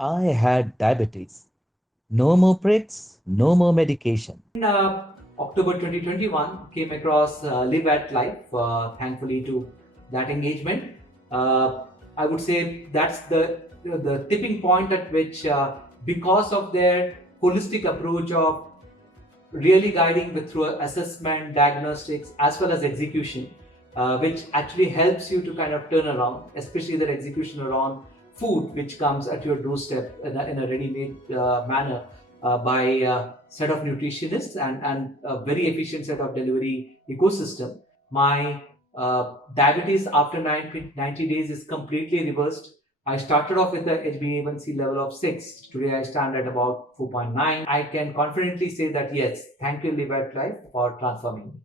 I had diabetes. No more pricks, no more medication. In October 2021, came across Live at Life, thankfully to that engagement. Uh, I would say that's the tipping point at which, because of their holistic approach of really guiding through assessment, diagnostics, as well as execution, which actually helps you to kind of turn around, especially the execution around food, which comes at your doorstep in a ready-made manner by a set of nutritionists and a very efficient set of delivery ecosystem. My diabetes after 90 days is completely reversed. I started off with a HbA1c level of 6. Today I stand at about 4.9. I can confidently say that yes, thank you, Live at Life, for transforming me.